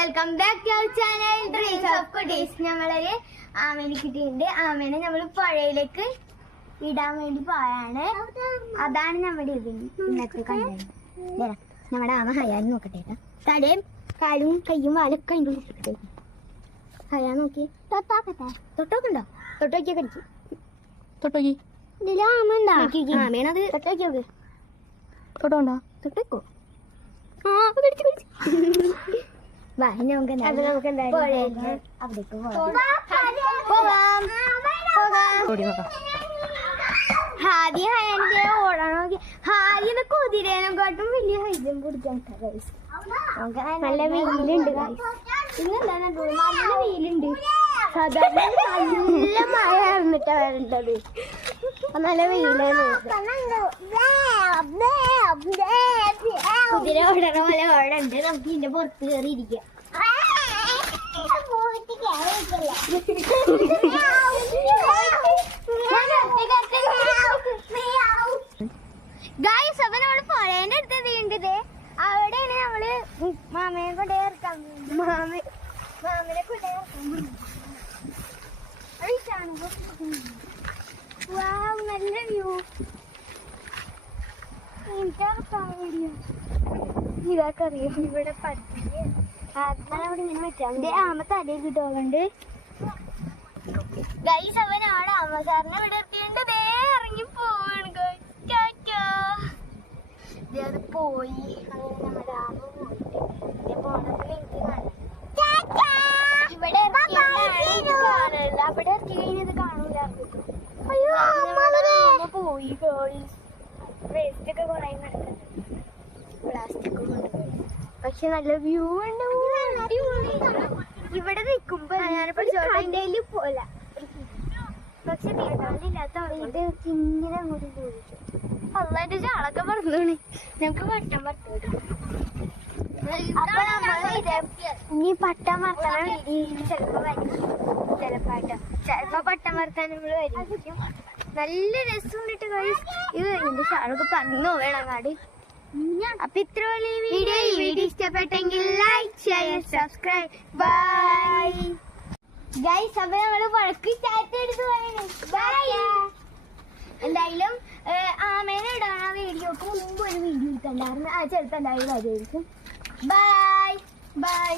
Welcome back to our channel dreams of Kutties. ഞങ്ങളൊരു ആമേനെ കിട്ടിയിട്ടുണ്ട്. ആമേനെ നമ്മൾ പുഴയിലേക്ക് ഇടാൻ വേണ്ടി പോയാണ്. അതാണ് നമ്മുടെ ഇന്നത്തെ കണ്ടത്. നമ്മുടെ ആമ ഹയാൻ നോക്കട്ടെ. തലയും കാലും കയ്യും വാലൊക്കെ അതിൻ്റെ ഉള്ളിൽ ഹയാൻ നോക്കി തൊട്ടോക്കുണ്ടോ? തൊട്ടോക്കിയാ കടിച്ചു. തൊട്ടോക്കി ഇതിൽ ആമ ഉണ്ടോ? ആമേനത് തൊട്ടോക്കി നോക്ക്. തൊട്ടോണ്ടോ? തൊട്ടേക്കോ? ആ കടിച്ചു കടിച്ചു. ഹാദി ഹയാന്റെ ഓടാൻ നോക്കി. ഹാദിയുടെ കുതിരേനെക്കാട്ടും വലിയ ഹൈജം പിടിക്കാൻ നല്ല വെയിലുണ്ട്. ഇന്നെന്താ നല്ല വെയിലുണ്ട്. സാധാരണ നല്ല മഴ ആയിരുന്നിട്ടാ വരേണ്ടത്. നല്ല വെയിലാണ്. കുതിര ഓടണ പോലെ ഓടണ്ട്. നമുക്ക് ഇതിന്റെ പുറത്ത് കയറി ഇരിക്കാം. ഗായ്സ്, അപ്പൊ നമ്മള് പുഴേന്റെ അടുത്ത് എത്തിയിട്ടുണ്ട്. അവിടെയാണ് നമ്മള് മാമയെ കൊണ്ടേ ഇറക്കാൻ വേണ്ടി മാമനെ കൊണ്ടേ ഇറക്കാൻ നല്ല വ്യൂ. ഇതാക്കറിയാം ഇവിടെ പഠിപ്പിക്കുക. അവിടെ ഇങ്ങനെ വെച്ചാൽ ആമ തലയിൽ കിട്ടുകൊണ്ട് ഗൈസ്. അവൻ അവിടെ ആമസാറിനെ ഇവിടെ എത്തിയിട്ട് ഇറങ്ങി പോവാണ്. അത് പോയി. അങ്ങനെ നമ്മുടെ ആമ പോയിട്ട് പോണതിൽ എനിക്ക് കാണാം. ഇവിടെ കാണുന്നില്ല. അവിടെ ഇറക്കി കഴിഞ്ഞത് കാണൂല. ആമ പോയി. വേസ്റ്റ് ഒക്കെ കുറെ നടക്കുന്നുണ്ട്. പ്ലാസ്റ്റിക് കൊണ്ടുപോയി. പക്ഷെ നല്ല വ്യൂ ഉണ്ട്. ഇവിടെ നിൽക്കുമ്പോ ഞാനിപ്പോ പോലെ പക്ഷെ തീരുമാനമില്ലാത്ത ഇത് ഇങ്ങനെ അങ്ങോട്ട് പോയിട്ട് അള്ളാന്റെ ചാളൊക്കെ പറന്നോണി. ഞങ്ങക്ക് പട്ടം പറത്തോടും. ഇനി പട്ടം മറത്താൻ ചിലപ്പോ വരും. ചിലപ്പോ പട്ടം മറത്താൻ നമ്മള് വരും. നല്ല രസം ഇട്ട് ഇത് എന്റെ ചാളൊക്കെ പറന്നോ വേണങ്ങാട്. അപ്പൊ ഇത്ര വലിയ വീഡിയോ ഇഷ്ടപ്പെട്ടെങ്കിൽ like share subscribe. Bye guys. അപ്പൊ നമ്മള് വഴക്ക് ചാറ്റെടുത്ത് ബൈ. എന്തായാലും ആമേനെ ഇടാൻ വീഡിയോക്ക് മുമ്പ് ഒരു വീഡിയോ എടുക്കണ്ടായിരുന്നു. ആ ചെറുപ്പം എന്തായാലും ബൈ ബൈ.